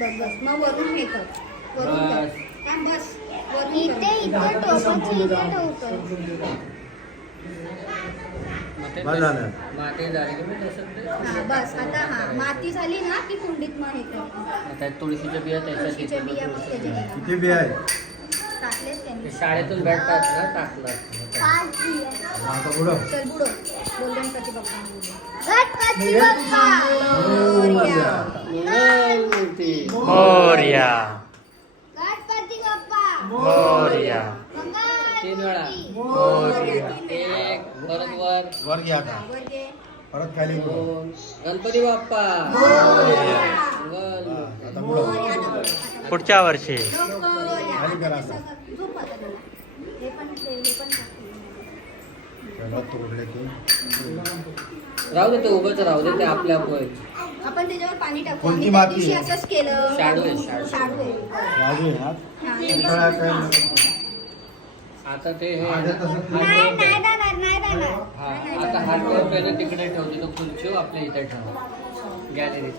बस बस मग वरून हे कर वरून कर बस. हा बस वरून इथे इथे टोपाची इथे ठेवतो. मग ते बस झालं. माती झाली की मी तसं ते हा बस आता हा माती झाली ना की कुंडीत मग हे कर त्यात तुळशीच्या बिया त्याच्यात तुळशीच्या बिया मग त्याच्यात किती बिया आहे टाकलेस ते त्यांनी शाळेतून भेटतात ना टाकलं 5 बिया. आता पुढं चल बुडो गोल्डनसाठी बघा गणपती बाप्पा मोरया. मंगलमूर्ती मोरया गणपती बाप्पा मोरया तीन वेळा मोरया. एक परत वर वर घ्या आता वर घे. परत खाली पुढं दोन गणपती बाप्पा मोरया. मंगलमूर्ती. आता मोरया. पुढं पुढच्या वर्षी मोरया. खाली करा आता असं. सगळं झोप आता तुला. हे पण टाक. त्याला तोडले की राहू दे ते उभंच राहू दे ते आपल्या आप होईल. आपण त्याच्यावर पाणी टाकू कोणती आम्ही त्या माती दिवशी आहे? असंच केलं शाडू आहे, शाडू. शाडू आहे राजू आहे ना हा, पितळा काय आता ते हे आता तसं हात नाही ठेवून नाही ठेव. जाणार नाही जाणार. हा आता हात ठेवून तिकडे ठेवते तो खुर्ची आपल्या इथे ठेव गॅलरीत